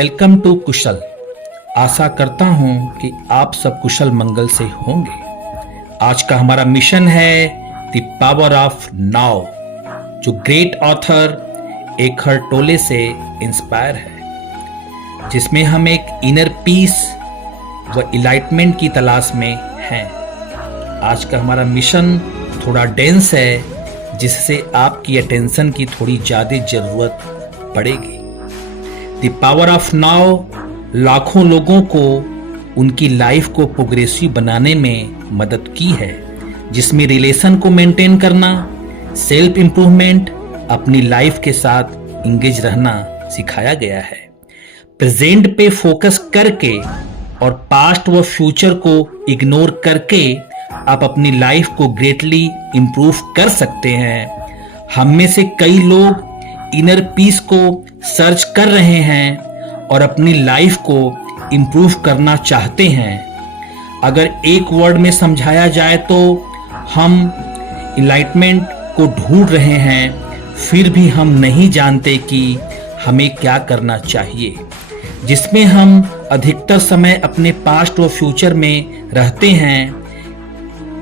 Welcome to कुशल। आशा करता हूं कि आप सब कुशल मंगल से होंगे। आज का हमारा मिशन है द पावर ऑफ नाउ, जो ग्रेट ऑथर एकहर्ट टोले से इंस्पायर है, जिसमें हम एक इनर पीस व इलाइटमेंट की तलाश में हैं। आज का हमारा मिशन थोड़ा डेंस है, जिससे आपकी अटेंशन की थोड़ी ज़्यादा ज़रूरत पड़ेगी। द पावर ऑफ नाउ लाखों लोगों को उनकी लाइफ को प्रोग्रेसिव बनाने में मदद की है, जिसमें रिलेशन को मेंटेन करना, सेल्फ इंप्रूवमेंट, अपनी लाइफ के साथ इंगेज रहना सिखाया गया है। प्रेजेंट पे फोकस करके और पास्ट व फ्यूचर को इग्नोर करके आप अपनी लाइफ को ग्रेटली इंप्रूव कर सकते हैं। हम में से कई लोग इनर पीस को सर्च कर रहे हैं और अपनी लाइफ को इम्प्रूव करना चाहते हैं। अगर एक वर्ड में समझाया जाए तो हम इनलाइटमेंट को ढूंढ रहे हैं, फिर भी हम नहीं जानते कि हमें क्या करना चाहिए, जिसमें हम अधिकतर समय अपने पास्ट व फ्यूचर में रहते हैं।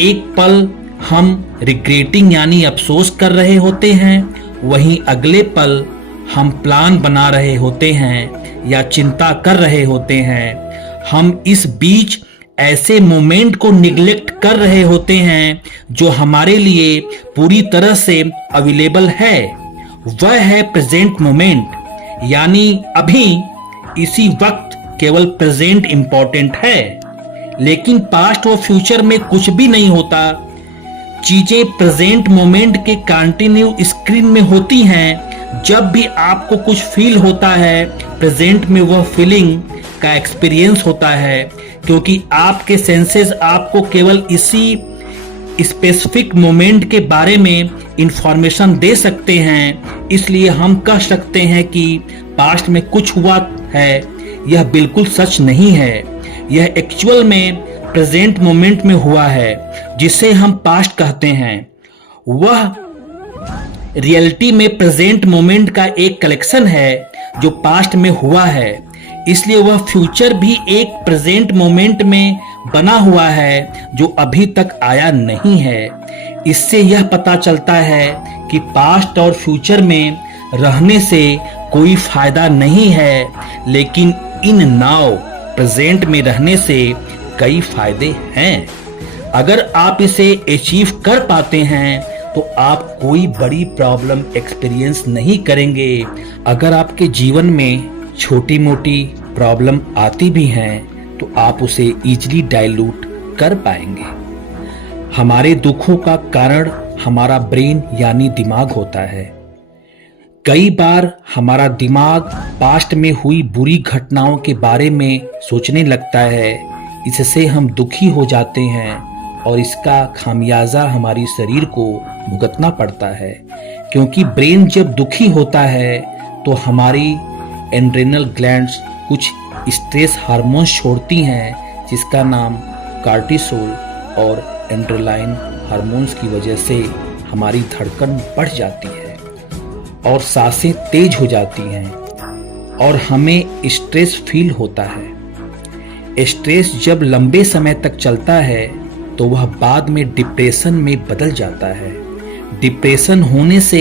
एक पल हम रिग्रेटिंग यानी अफसोस कर रहे होते हैं, वहीं अगले पल हम प्लान बना रहे होते हैं या चिंता कर रहे होते हैं। हम इस बीच ऐसे मोमेंट को निगलेक्ट कर रहे होते हैं जो हमारे लिए पूरी तरह से अवेलेबल है। वह है प्रेजेंट मोमेंट, यानी अभी इसी वक्त केवल प्रेजेंट इंपॉर्टेंट है। लेकिन पास्ट और फ्यूचर में कुछ भी नहीं होता। चीजें प्रेजेंट मोमेंट के कंटिन्यू स्क्रीन में होती हैं। जब भी आपको कुछ फील होता है, प्रेजेंट में वह फीलिंग का एक्सपीरियंस होता है, क्योंकि आपके सेंसेस आपको केवल इसी स्पेसिफिक मोमेंट के बारे में इंफॉर्मेशन दे सकते हैं। इसलिए हम कह सकते हैं कि पास्ट में कुछ हुआ है, यह बिल्कुल सच नहीं है। यह एक्चुअल में प्रेजेंट मोमेंट में हुआ है, जिसे हम पास्ट कहते हैं। वह रियलिटी में प्रेजेंट मोमेंट का एक कलेक्शन है जो पास्ट में हुआ है। इसलिए वह फ्यूचर भी एक प्रेजेंट मोमेंट में बना हुआ है जो अभी तक आया नहीं है। इससे यह पता चलता है कि पास्ट और फ्यूचर में रहने से कोई फायदा नहीं है, लेकिन इन नाउ प्रेजेंट में रहने से कई फायदे हैं। अगर आप इसे अचीव कर पाते हैं तो आप कोई बड़ी प्रॉब्लम एक्सपीरियंस नहीं करेंगे। अगर आपके जीवन में छोटी मोटी प्रॉब्लम आती भी हैं तो आप उसे इजीली डाइल्यूट कर पाएंगे। हमारे दुखों का कारण हमारा ब्रेन यानी दिमाग होता है। कई बार हमारा दिमाग पास्ट में हुई बुरी घटनाओं के बारे में सोचने लगता है। इससे हम दुखी हो जाते हैं और इसका खामियाजा हमारी शरीर को भुगतना पड़ता है, क्योंकि ब्रेन जब दुखी होता है तो हमारी एड्रेनल ग्लैंड्स कुछ स्ट्रेस हार्मोन्स छोड़ती हैं, जिसका नाम कार्टिसोल और एड्रेनालाइन हार्मोन्स की वजह से हमारी धड़कन बढ़ जाती है और सांसें तेज हो जाती हैं और हमें स्ट्रेस फील होता है। स्ट्रेस जब लंबे समय तक चलता है तो वह बाद में डिप्रेशन में बदल जाता है। डिप्रेशन होने से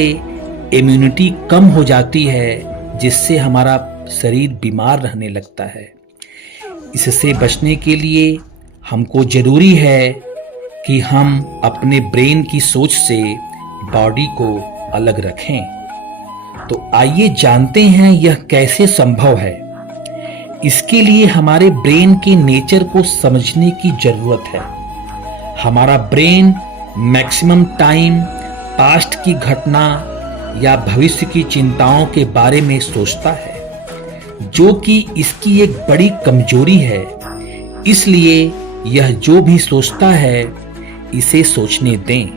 इम्यूनिटी कम हो जाती है, जिससे हमारा शरीर बीमार रहने लगता है। इससे बचने के लिए हमको जरूरी है कि हम अपने ब्रेन की सोच से बॉडी को अलग रखें। तो आइए जानते हैं यह कैसे संभव है। इसके लिए हमारे ब्रेन के नेचर को समझने की जरूरत है। हमारा ब्रेन मैक्सिमम टाइम पास्ट की घटना या भविष्य की चिंताओं के बारे में सोचता है, जो कि इसकी एक बड़ी कमजोरी है। इसलिए यह जो भी सोचता है इसे सोचने दें,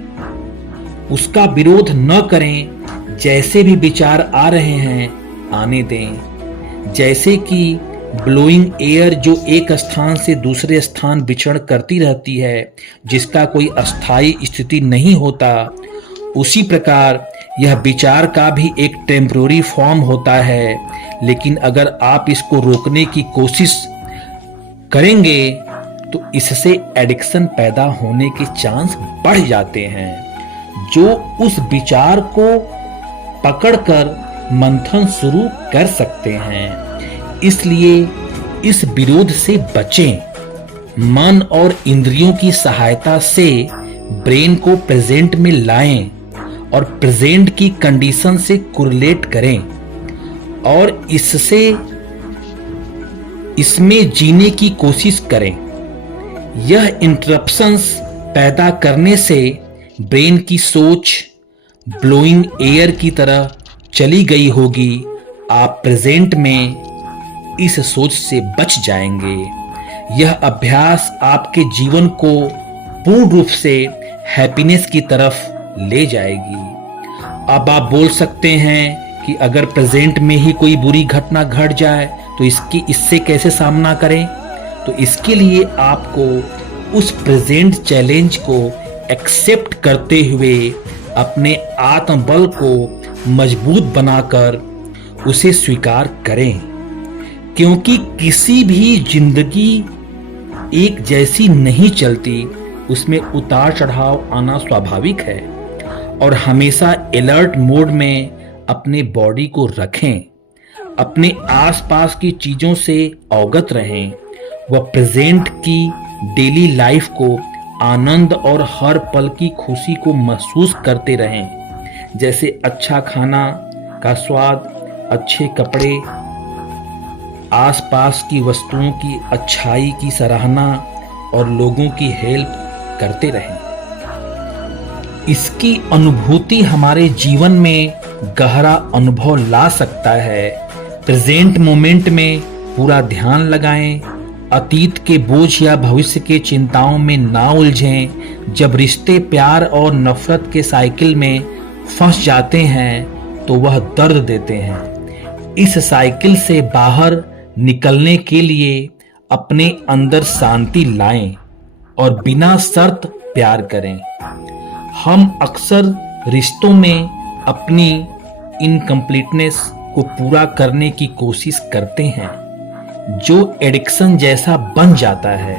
उसका विरोध न करें। जैसे भी विचार आ रहे हैं आने दें। जैसे कि ब्लोइंग एयर जो एक स्थान से दूसरे स्थान विचरण करती रहती है, जिसका कोई अस्थायी स्थिति नहीं होता, उसी प्रकार यह विचार का भी एक टेम्पररी फॉर्म होता है, लेकिन अगर आप इसको रोकने की कोशिश करेंगे तो इससे एडिक्शन पैदा होने के चांस बढ़ जाते हैं, जो उस विचार को पकड़कर मंथन शुरू कर सकते हैं। इसलिए इस विरोध से बचें। मन और इंद्रियों की सहायता से ब्रेन को प्रेजेंट में लाएं और प्रेजेंट की कंडीशन से कोरिलेट करें और इसमें जीने की कोशिश करें। यह इंटरप्शंस पैदा करने से ब्रेन की सोच ब्लोइंग एयर की तरह चली गई होगी। आप प्रेजेंट में इस सोच से बच जाएंगे। यह अभ्यास आपके जीवन को पूर्ण रूप से हैप्पीनेस की तरफ ले जाएगी। अब आप बोल सकते हैं कि अगर प्रेजेंट में ही कोई बुरी घटना घट जाए तो इससे कैसे सामना करें? तो इसके लिए आपको उस प्रेजेंट चैलेंज को एक्सेप्ट करते हुए अपने आत्मबल को मजबूत बनाकर उसे स्वीकार करें, क्योंकि किसी भी जिंदगी एक जैसी नहीं चलती, उसमें उतार चढ़ाव आना स्वाभाविक है। और हमेशा अलर्ट मोड में अपने बॉडी को रखें, अपने आसपास की चीजों से अवगत रहें, वह प्रेजेंट की डेली लाइफ को आनंद और हर पल की खुशी को महसूस करते रहें, जैसे अच्छा खाना का स्वाद, अच्छे कपड़े, आसपास की वस्तुओं की अच्छाई की सराहना और लोगों की हेल्प करते रहें। इसकी अनुभूति हमारे जीवन में गहरा अनुभव ला सकता है। प्रेजेंट मोमेंट में पूरा ध्यान लगाएं, अतीत के बोझ या भविष्य के चिंताओं में ना उलझें। जब रिश्ते प्यार और नफरत के साइकिल में फंस जाते हैं तो वह दर्द देते हैं। इस साइकिल से बाहर निकलने के लिए अपने अंदर शांति लाएं और बिना शर्त प्यार करें। हम अक्सर रिश्तों में अपनी इनकम्प्लीटनेस को पूरा करने की कोशिश करते हैं, जो एडिक्शन जैसा बन जाता है।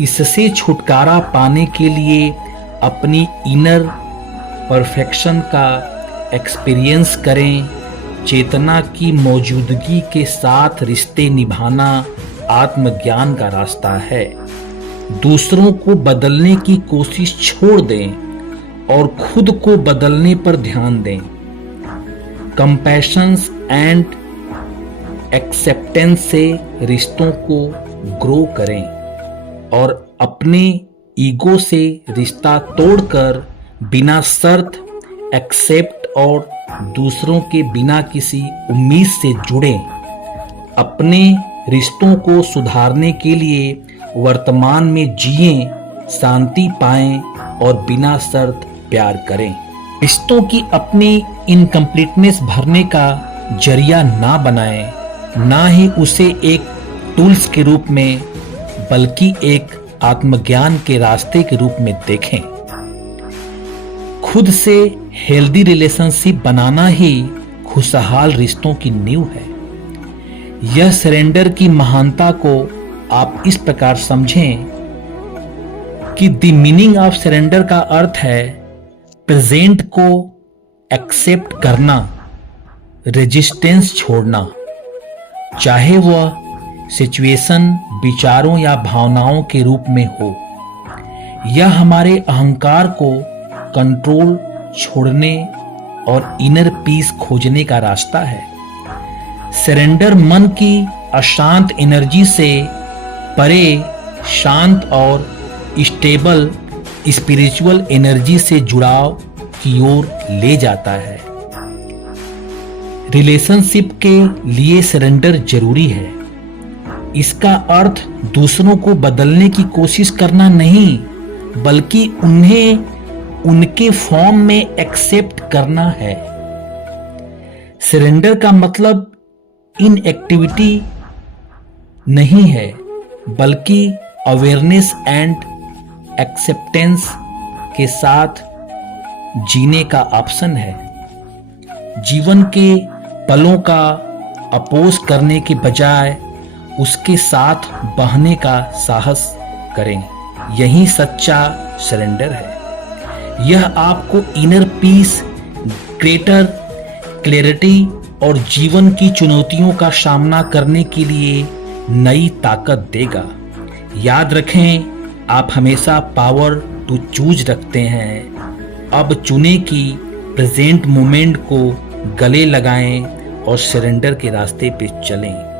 इससे छुटकारा पाने के लिए अपनी इनर परफेक्शन का एक्सपीरियंस करें। चेतना की मौजूदगी के साथ रिश्ते निभाना आत्मज्ञान का रास्ता है। दूसरों को बदलने की कोशिश छोड़ दें और खुद को बदलने पर ध्यान दें। कंपैशन एंड एक्सेप्टेंस से रिश्तों को ग्रो करें और अपने ईगो से रिश्ता तोड़कर बिना शर्त एक्सेप्ट और दूसरों के बिना किसी उम्मीद से जुड़ें। अपने रिश्तों को सुधारने के लिए वर्तमान में जिएं, शांति पाएं और बिना शर्त प्यार करें। रिश्तों की अपनी इनकम्प्लीटनेस भरने का जरिया ना बनाएं, ना ही उसे एक टूल्स के रूप में बल्कि एक आत्मज्ञान के रास्ते के रूप में देखें। खुद से हेल्दी रिलेशनशिप बनाना ही खुशहाल रिश्तों की नींव है। यह सरेंडर की महानता को आप इस प्रकार समझें कि द मीनिंग ऑफ सरेंडर का अर्थ है प्रेजेंट को एक्सेप्ट करना, रेजिस्टेंस छोड़ना, चाहे वह सिचुएशन, विचारों या भावनाओं के रूप में हो। यह हमारे अहंकार को कंट्रोल छोड़ने और इनर पीस खोजने का रास्ता है। सरेंडर मन की अशांत एनर्जी से परे शांत और स्टेबल स्पिरिचुअल एनर्जी से जुड़ाव की ओर ले जाता है। रिलेशनशिप के लिए सरेंडर जरूरी है। इसका अर्थ दूसरों को बदलने की कोशिश करना नहीं, बल्कि उन्हें उनके फॉर्म में एक्सेप्ट करना है। सरेंडर का मतलब इनएक्टिविटी नहीं है, बल्कि अवेयरनेस एंड एक्सेप्टेंस के साथ जीने का ऑप्शन है। जीवन के पलों का अपोज करने के बजाय उसके साथ बहने का साहस करें। यही सच्चा सरेंडर है। यह आपको इनर पीस, ग्रेटर क्लैरिटी और जीवन की चुनौतियों का सामना करने के लिए नई ताकत देगा। याद रखें, आप हमेशा पावर टू चूज रखते हैं। अब चुने कि प्रेजेंट मोमेंट को गले लगाएं और सरेंडर के रास्ते पे चलें।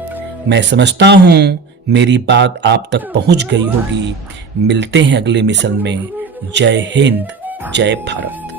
मैं समझता हूं मेरी बात आप तक पहुंच गई होगी। मिलते हैं अगले मिशन में। जय हिंद, जय भारत।